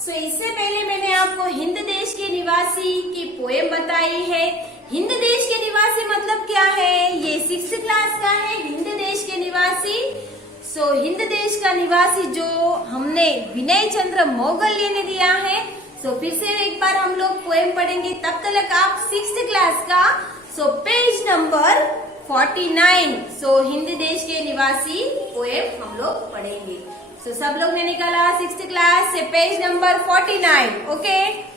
इससे पहले मैंने आपको हिंद देश के निवासी की पोएम बताई है। हिंद देश के निवासी मतलब क्या है? ये 6th क्लास का है, हिंद देश के निवासी। हिंद देश का निवासी जो हमने विनय चंद्र मोगल्य ने दिया है। फिर से एक बार हम लोग पोएम पढ़ेंगे, तब तक आप 6th क्लास का पेज नंबर 49 हिंद देश के निवासी पोएम हम लोग पढ़ेंगे। सब लोग ने निकाला 6th क्लास से पेज नंबर 49। ओके,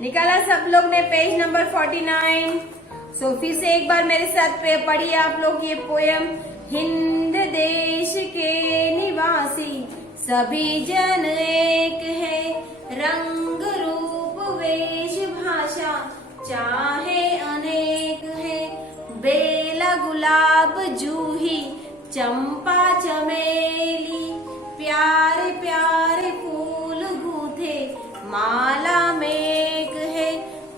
निकाला सब लोग ने पेज नंबर 49। फिर से एक बार मेरे साथ पढ़िए आप लोग ये पोयम। हिंद देश के निवासी सभी जन एक है, रंग रूप वेश भाषा चाहे अनेक है। बेला गुलाब जूही चंपा चमेली, प्यारे प्यारे फूल गूथे माला में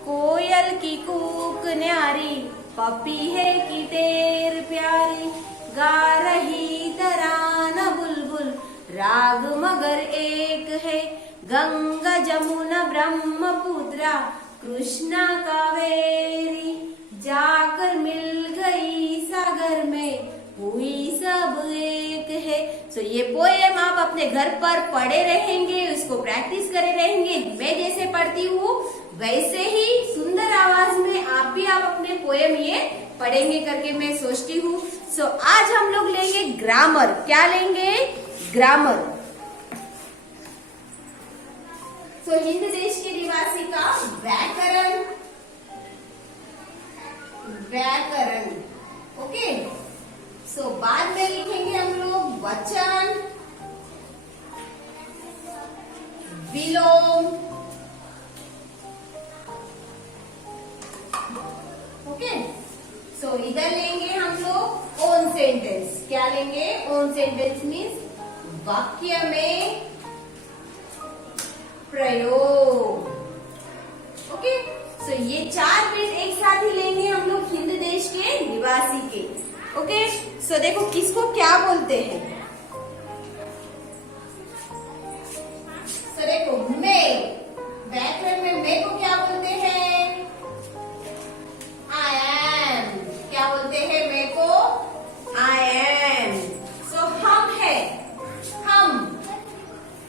कोयल की कूक न्यारी, पपीहे की टेर प्यारी। गा रही तराना बुलबुल राग मगर एक है। गंगा जमुना ब्रह्मपुत्रा कृष्णा कावेरी, जाकर मिल गई सागर में हुई सब एक है। ये पोएम आप अपने घर पर पढ़े रहेंगे, उसको प्रैक्टिस करे रहेंगे। मैं जैसे पढ़ती हूँ वैसे ही सुंदर आवाज में आप अपने पोएम ये पढ़ेंगे करके मैं सोचती हूँ। आज हम लोग लेंगे ग्रामर। क्या लेंगे? ग्रामर। हिंद देश के निवासी का व्याकरण। व्याकरण, ओके। बाद में लिखेंगे हम लोग वचन, विलोम, ओके। इधर लेंगे हम लोग ओन सेंटेंस। क्या लेंगे? ओन सेंटेंस मीन्स वाक्य में प्रयोग, ओके। ये 4 पेज एक साथ ही लेंगे हम लोग हिंद देश के निवासी के, ओके। देखो किसको क्या बोलते हैं। देखो मैं, व्याकरण में मैं को क्या बोलते हैं? I am. क्या बोलते हैं मैं को? I am. हम है,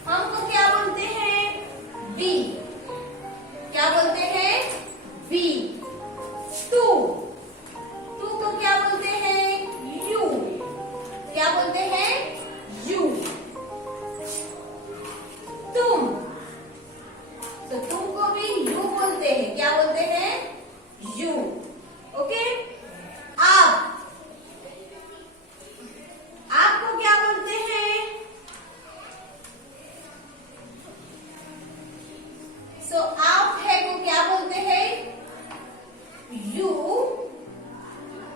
हमको क्या बोलते हैं? वी। क्या बोलते हैं? वी। तू को क्या बोलते हैं? यू। क्या बोलते हैं? यू। तुम, तुमको भी यू बोलते हैं। क्या बोलते हैं? You, okay. आपको क्या बोलते हैं? आप है को क्या बोलते हैं? U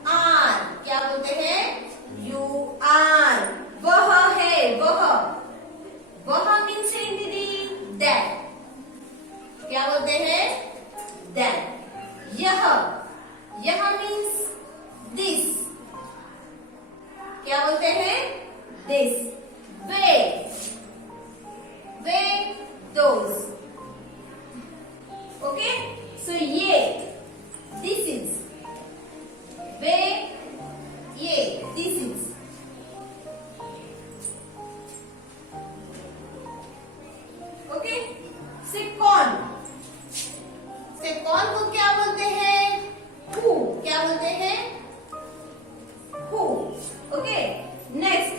R. क्या बोलते हैं? U R. वह है, वह मीन्स दीदी दैट। क्या बोलते हैं? दैट। यह मीन्स दिस। क्या बोलते हैं? दिस। Way those, okay. ये दिस इज। वे ये दिस इज, ओके। कौन को क्या बोलते हैं? हु। क्या बोलते हैं? Who, okay. नेक्स्ट,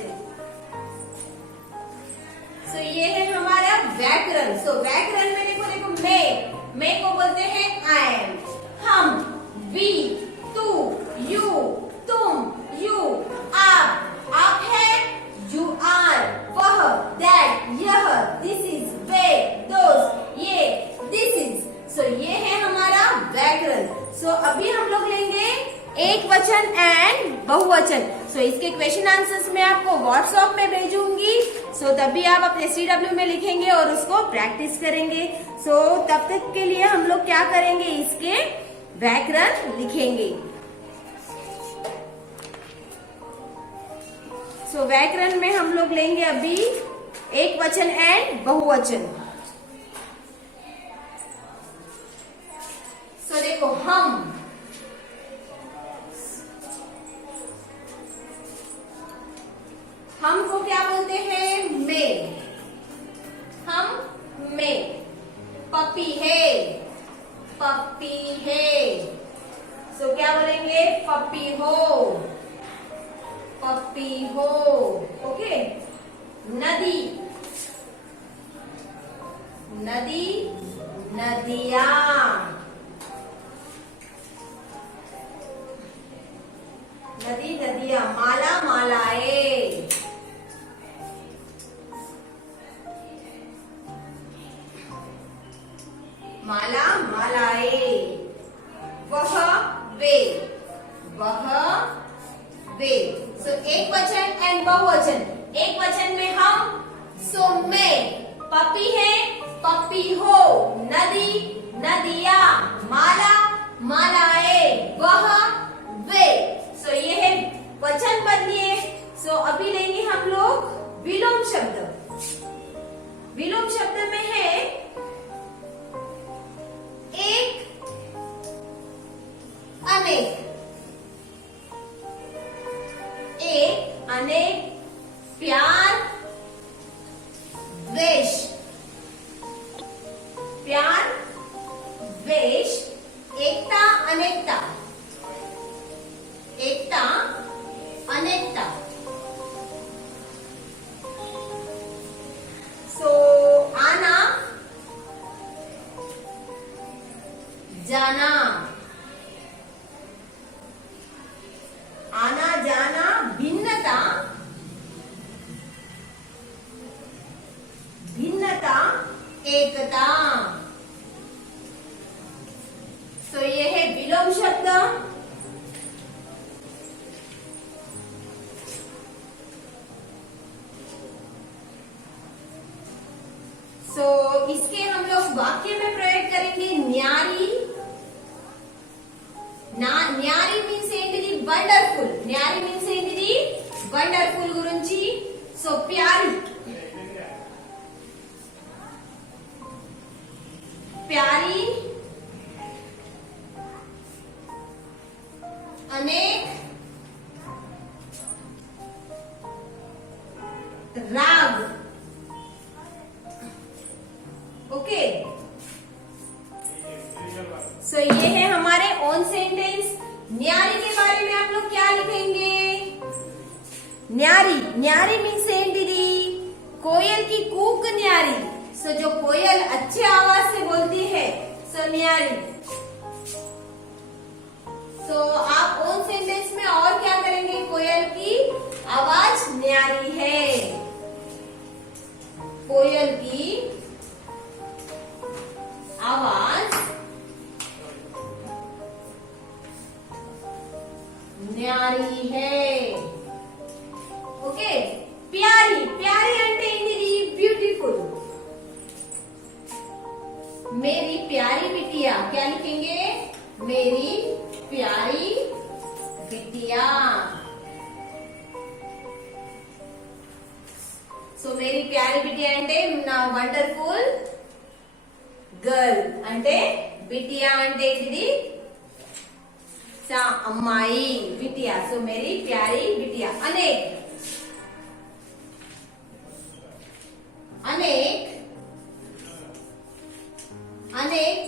ये है हमारा व्याकरण। व्याकरण में देखो मैं को बोलते हैं आई एम, हम, वी, तू, यू, तुम, यू, आप है, यू आर, वह, दैट, यह, सो इसके क्वेश्चन आंसर्स मैं आपको व्हाट्सएप में भेजूंगी। सो तभी आप अपने CW में लिखेंगे और उसको प्रैक्टिस करेंगे। सो तब तक के लिए हम लोग क्या करेंगे, इसके व्याकरण लिखेंगे। सो व्याकरण में हम लोग लेंगे अभी एक वचन एंड बहुवचन। सो देखो, हम को क्या बोलते हैं, मैं। हम मैं। पपी है, पपी है। सो क्या बोलेंगे, पपी हो, पपी हो। ओके। नदी, नदी, नदिया। नदी, नदिया। माला, मालाएं। माला, मालाएं। वह, वे, वह, वे। सो एक वचन एंड बहुवचन। एक वचन में हम, सो मैं। पपी है, पपी हो। नदी, नदिया। माला, मालाएं। वह, वे। सो ये है वचन बदलिए। सो अभी लेंगे हम लोग विलोम शब्द। विलोम शब्द में है एक, अनेक। एक, अनेक, प्यार, द्वेष। प्यार, द्वेष, एकता, अनेकता। एकता, अनेकता। सो आना, जाना। आना, जाना। भिन्नता, भिन्नता, एकता। सो ये है विलोम शब्द। सो इसके हम लोग वाक्य में प्रयोग करेंगे। न्यारी, न्यारी मीन्स ఏంటిది, వండర్ఫుల్। न्यारी मीन्स ఏంటిది, వండర్ఫుల్ గురించి। సో प्यारी, प्यारी, अनेक, राग। ओके। सो ये है हमारे ऑन सेंटेंस। न्यारी के बारे में आप लोग क्या लिखेंगे, न्यारी। न्यारी मीन्स ఏంటిది, कोयल की कूक न्यारी। सो जो कोयल अच्छे आवाज से बोलती है, सो न्यारी। सो आप ऑन सेंटेंस में और क्या करेंगे, कोयल की आवाज न्यारी है। कोयल की आवाज न्यारी है। ओके। प्यारी, प्यारी అంటే ఏంటిది, ब्यूटीफुल। मेरी प्यारी बिटिया, क्या लिखेंगे, मेरी प्यारी बिटिया। सो मेरी प्यारी बिटिया అంటే నా వండర్ఫుల్ గర్ల్। అంటే బిటియా అంటే ఏంటిది, అమ్మాయి, బిటియా। సో मेरी प्यारी बिटिया। अनेक, अनेक, अनेक,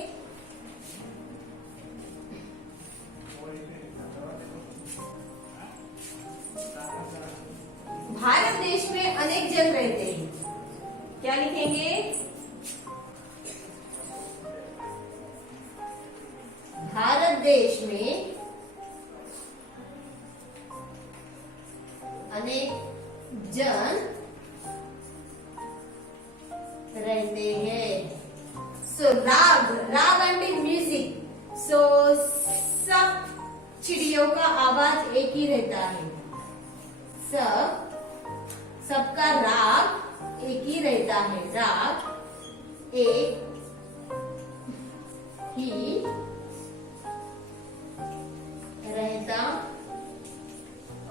भारत देश में अनेक जन रहते हैं, क्या लिखेंगे, भारत देश में अनेक जन रहते हैं। सो राग, राग एंड म्यूजिक। सो सब चिड़ियों का आवाज एक ही रहता है। सब, सबका राग एक ही रहता है, राग एक ही रहता।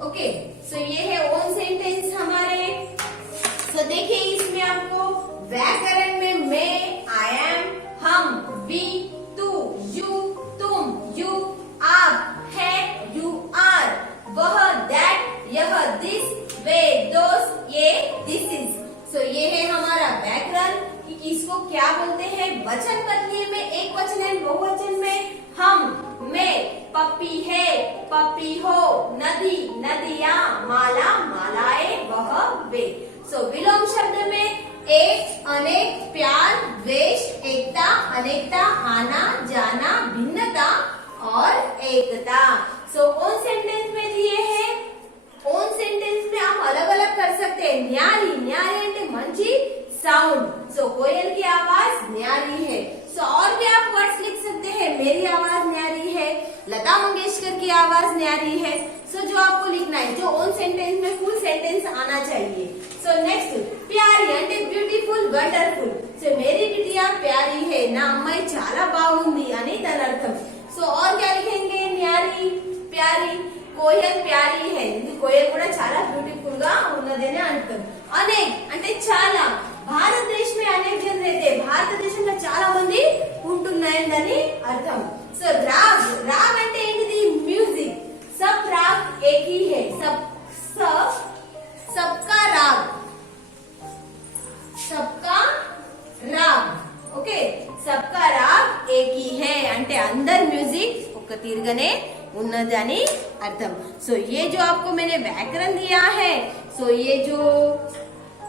ओके, सो ये है ओन सेंटेंस हमारे। सो देखिए इसमें आपको व्याकरण में मैं, आई एम, हम, वी, तू, यू, तुम, यू, आप, है, यू आर, वह, दैट, यह, दिस, वे, दोस्त, ये, दिस इज। सो ये है हमारा व्याकरण कि इसको क्या बोलते हैं। वचन बदलिए में एक वचन एंड बहुवचन में हम, मैं, पपी है, पपी हो, नदी, नदियां, माला, मालाएं, वह, वे। सो विलोम शब्द में एक, अनेक, प्यार, द्वेष, एकता, अनेकता, आना, जाना, भिन्नता और एकता। सो ओन सेंटेंस में दिए हैं, ओन सेंटेंस में आप अलग अलग कर सकते हैं। न्यारी, न्यारी అంటే మంచి साउंड। सो कोयल की आवाज न्यारी है। सो और भी आप वर्ड्स लिख सकते हैं, मेरी आवाज न्यारी है, लता मंगेशकर की आवाज न्यारी है। सो जो आपको लिखना है, जो ओन सेंटेंस में फुल सेंटेंस आना चाहिए। सो नेक्स्ट, प्यारी అంటే బ్యూటిఫుల్, వండర్ఫుల్। సో मेरी बिटिया प्यारी है, నా అమ్మాయి చాలా బాగుంది అని దాని అర్థం। సో और क्या लिखेंगे, न्यारी, प्यारी, కోయల్ ప్యారీ है, కోయల్ కూడా చాలా బ్యూటిఫుల్ గా ఉన్నదని అర్థం। అనేక్ అంటే చాలా, భారతదేశం में అనేక జन रहते, భారతదేశంలో చాలా మంది ఉంటున్నారని అర్థం। సో రాగ్, రాగ్ అంటే ఏంటిది, म्यूजिक। सब राग एक ही है, सबका राग, सबका राग। ఓకే, सबका राग एक ही है అంటే అందరి म्यूजिक ఒక తీరుగానే ఉన్నదని అర్థం। సో ये जो आपको मैंने व्याकरण दिया है, सो ये जो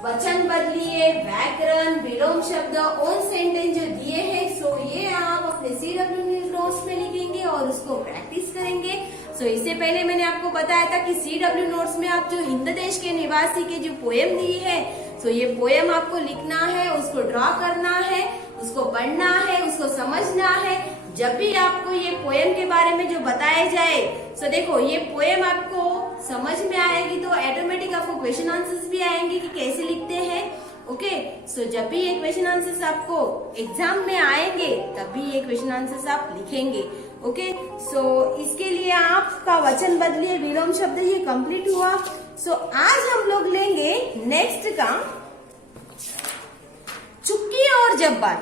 वचन बदलिए, व्याकरण, विलोम शब्द, ओन सेंटेंस जो दिए हैं, सो ये आप अपने CW नोट्स में लिखेंगे और उसको प्रैक्टिस करेंगे। सो इससे पहले मैंने आपको बताया था कि CW नोट्स में आप जो हिंद देश के निवासी के जो पोएम दी है, सो ये पोएम आपको लिखना है, उसको ड्रॉ करना है, उसको पढ़ना है, उसको समझना है। जब भी आपको ये पोएम के बारे में जो बताया जाए, सो देखो ये पोएम आपको समझ में आएगी तो ऑटोमेटिक आपको क्वेश्चन आंसर्स भी आएंगे कि कैसे लिखते हैं। ओके, सो जब भी ये क्वेश्चन आंसर्स आपको एग्जाम में आएंगे तभी ये क्वेश्चन आंसर्स आप लिखेंगे। ओके, सो इसके लिए आपका वचन बदलिए, विलोम शब्द ये कंप्लीट हुआ। सो आज हम लोग लेंगे नेक्स्ट का चुक्की और जब्बार।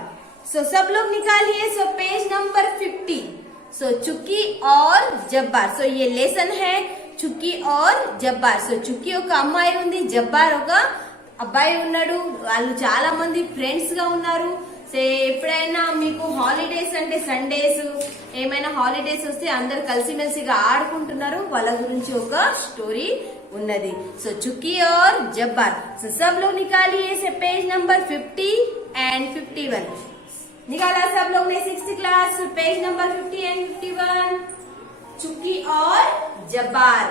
सो सब लोग निकालिए, सो पेज नंबर 50। सो चुक्की और जब्बार, सो ये लेसन है చుక్కి और జబ్బార్। సో చుక్కి ఒక అమ్మాయి ఉంది, జబ్బార్ ఒక అబ్బాయి ఉన్నాడు, వాళ్ళు చాలా మంది ఫ్రెండ్స్ గా ఉన్నారు। సో ఎప్పుడైనా మీకు హాలిడేస్ అంటే సండేస్ ఏమైనా హాలిడేస్ వస్తే అందరు కలిసిమెలిసిగా ఆడుకుంటున్నారు, వాళ్ళ గురించి ఒక స్టోరీ ఉన్నది। సో చుక్కి और जब्बार। సో सब लोग निकालिए से पेज नंबर 50 एंड 51। निकाला सब लोग ने 6th class, page number 50 and 51, चुक्की और जब्बार।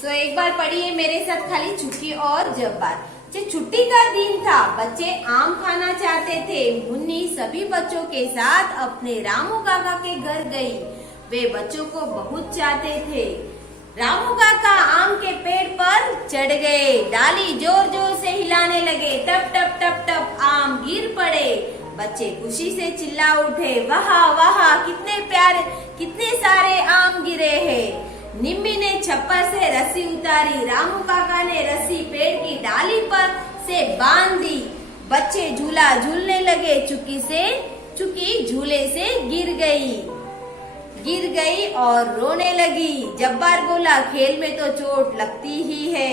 सो एक बार पढ़िए मेरे साथ खाली चुक्की और जब्बार। छुट्टी का दिन था, बच्चे आम खाना चाहते थे। मुन्नी सभी बच्चों के साथ अपने रामू काका के घर गई। वे बच्चों को बहुत चाहते थे। रामू काका आम के पेड़ पर चढ़ गए, डाली जोर जोर से हिलाने लगे। टप टप टप टप आम गिर पड़े। बच्चे खुशी से चिल्ला उठे, वाह वाह कितने प्यारे, कितने सारे आम गिरे हैं। निम्मी ने छप्पर से रस्सी उतारी, रामू काका ने रस्सी पेड़ की डाली पर से बांध दी। बच्चे झूला झूलने लगे, चुकी झूले से गिर गई और रोने लगी। जब्बार बोला, खेल में तो चोट लगती ही है,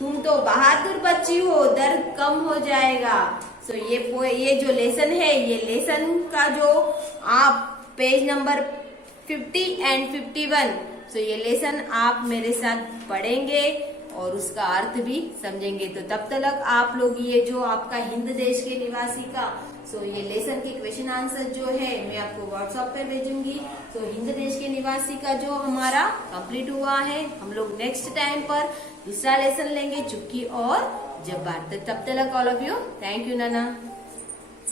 तुम तो बहादुर बच्ची हो, दर्द कम हो जाएगा। सो ये जो लेसन है, ये लेसन का जो आप पेज नंबर 50 एंड 51, सो ये लेसन आप मेरे साथ पढ़ेंगे और उसका अर्थ भी समझेंगे। तो तब तक आप लोग ये जो आपका हिंद देश के निवासी का सो ये लेसन के क्वेश्चन आंसर जो है मैं आपको व्हाट्सएप पर भेजूंगी। सो हिंद देश के निवासी का जो हमारा कंप्लीट हुआ है। हम लोग नेक्स्ट टाइम पर दूसरा लेसन लेंगे, चुप्की और जब्बार। तब तक all of you, thank you Nana.